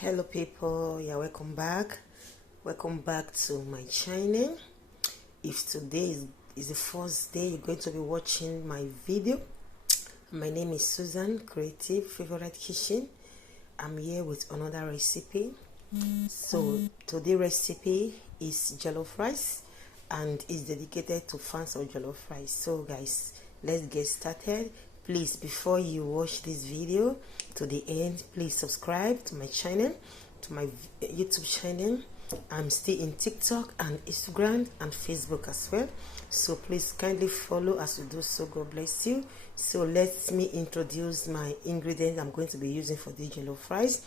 Hello people, yeah, welcome back to my channel. If today is the first day you're going to be watching my video, my name is Susan, Creative Favorite Kitchen. I'm here with another recipe. So today's recipe is jollof rice and is dedicated to fans of jollof rice. So guys, let's get started. Please, before you watch this video to the end, please subscribe to my channel, to my YouTube channel. I'm still in TikTok and Instagram and Facebook as well, so please kindly follow as you do so. God bless you. So let me introduce my ingredients I'm going to be using for the jollof rice.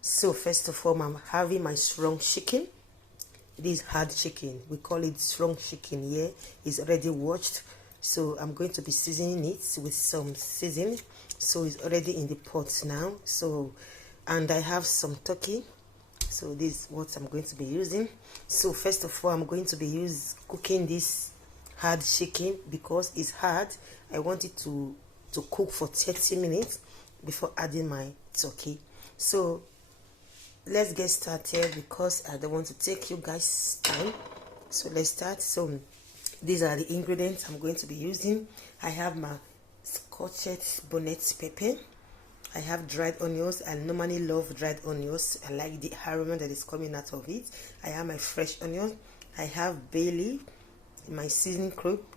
So first of all, I'm having my strong chicken. This hard chicken, we call it strong chicken here. It's already washed, so I'm going to be seasoning it with some seasoning. So it's already in the pot now. So, and I have some turkey. So this is what I'm going to be using. So first of all, I'm going to be cooking this hard chicken because it's hard. I want it to cook for 30 minutes before adding my turkey. So let's get started because I don't want to take you guys time. So let's start. So these are the ingredients I'm going to be using. I have my scotched bonnet pepper. I have dried onions. I normally love dried onions. I like the aroma that is coming out of it. I have my fresh onion. I have bay leaf, my seasoning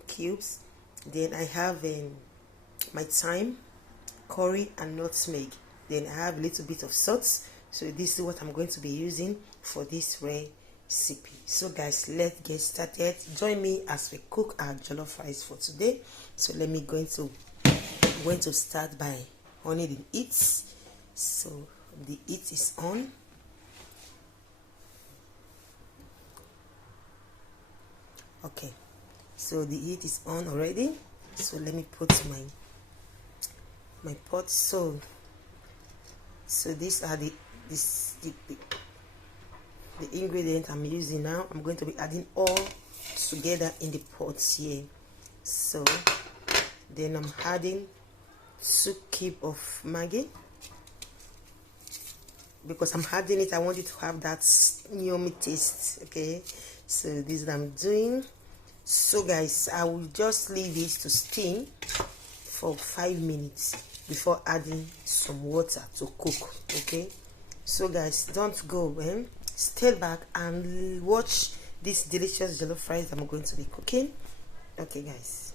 cubes. Then I have my thyme, curry, and nutmeg. Then I have a little bit of salt. So this is what I'm going to be using for this recipe. So guys, let's get started. Join me as we cook our jollof rice for today. So let me going to start by on the heat. So the heat is on. Okay, so the heat is on already. So let me put my pot. So these are the ingredient I'm using now. I'm going to be adding all together in the pot here. So then I'm adding 2 cubes of Maggi because I'm adding it. I want it to have that yummy taste. Okay, so this is what I'm doing. So guys, I will just leave it to steam for 5 minutes before adding some water to cook. Okay, so guys, don't go, stay back and watch this delicious jollof rice I'm going to be cooking. Okay guys,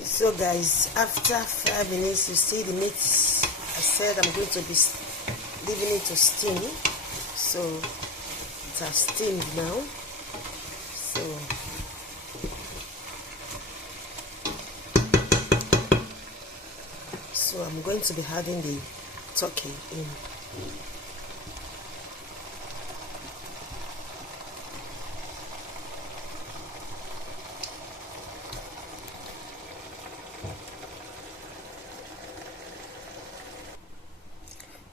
so guys, after 5 minutes, you see the meat. I said I'm going to be leaving it to steam. So it has steamed now. So I'm going to be adding the turkey in.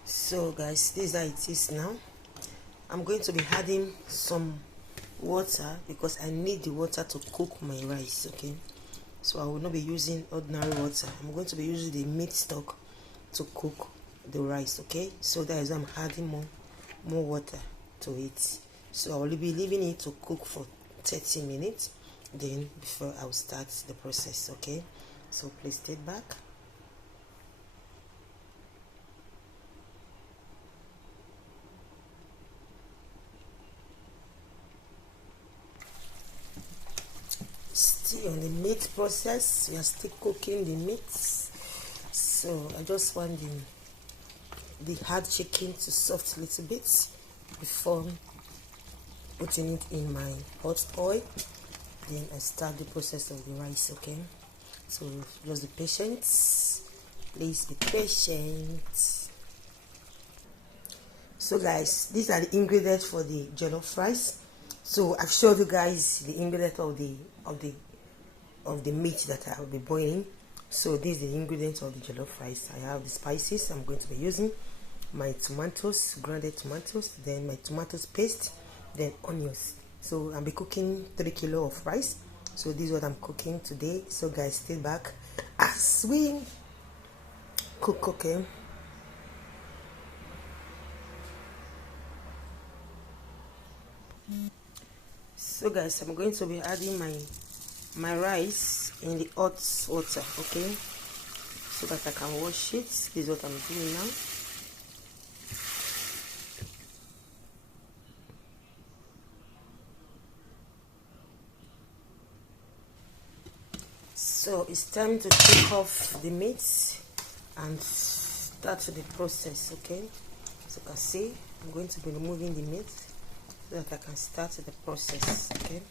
So guys, this is how it is now. I'm going to be adding some water because I need the water to cook my rice. Okay, so I will not be using ordinary water. I'm going to be using the meat stock to cook the rice. Okay, so that is why I'm adding more water to it. So I will be leaving it to cook for 30 minutes then before I'll start the process. Okay, so please stay back. Still on the meat process, we are still cooking the meat. So I just want the hard chicken to soft a little bit before putting it in my hot oil. Then I start the process of the rice. Okay, so just be patient, please be patient. So guys, these are the ingredients for the jollof rice. So I've showed you guys the ingredients of the meat that I will be boiling. So these are the ingredients of the jollof rice. I have the spices I'm going to be using, my tomatoes, grounded tomatoes, then my tomatoes paste, then onions. So I'll be cooking 3 kilos of rice. So this is what I'm cooking today. So guys, stay back as we cook. Okay, So guys, I'm going to be adding my rice in the hot water, okay, so that I can wash it. This is what I'm doing now. So it's time to take off the meat and start the process, okay. So you can see I'm going to be removing the meat so that I can start the process, okay.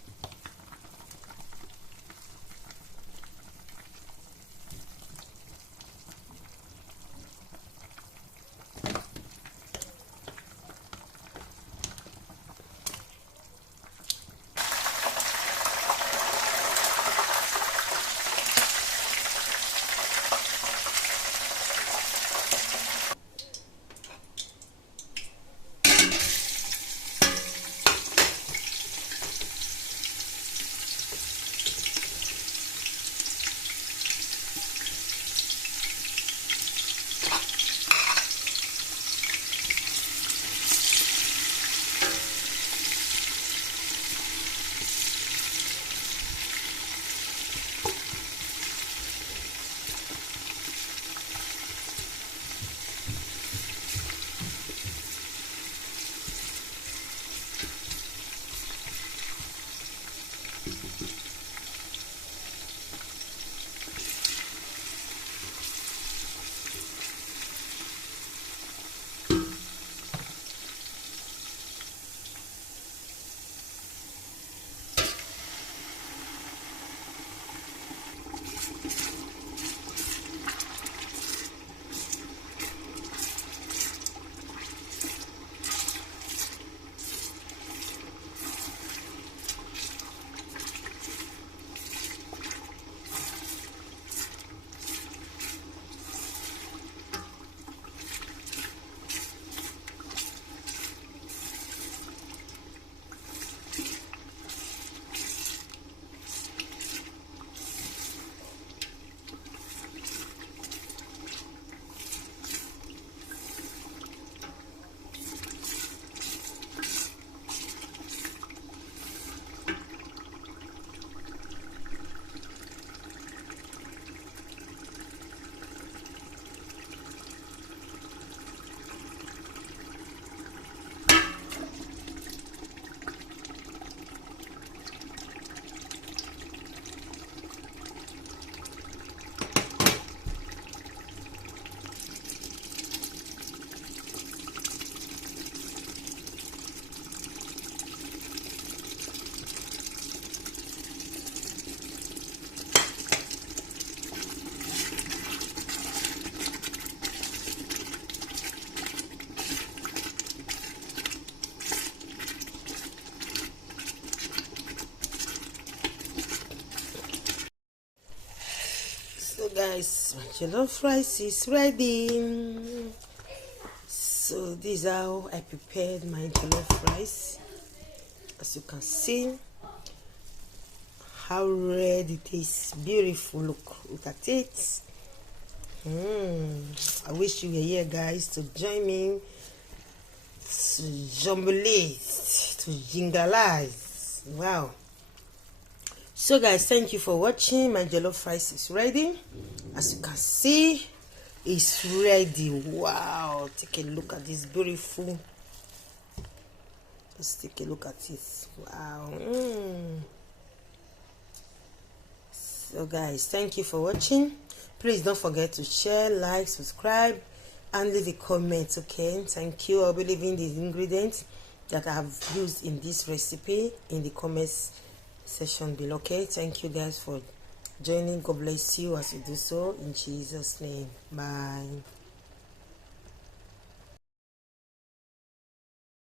So guys, my jollof rice is ready. So this is how I prepared my jollof rice. As you can see how red it is, beautiful. Look at it. I wish you were here guys to join me to jubilate, to jingleize. Wow. So guys, thank you for watching. My jollof rice is ready. As you can see, it's ready. Wow, take a look at this beautiful. Just take a look at it. Wow. So guys, thank you for watching. Please don't forget to share, like, subscribe, and leave a comment, okay? Thank you. I'll be leaving the ingredients that I have used in this recipe in the comments section below, okay? Thank you guys for joining. God bless you as you do so in Jesus' name. Bye.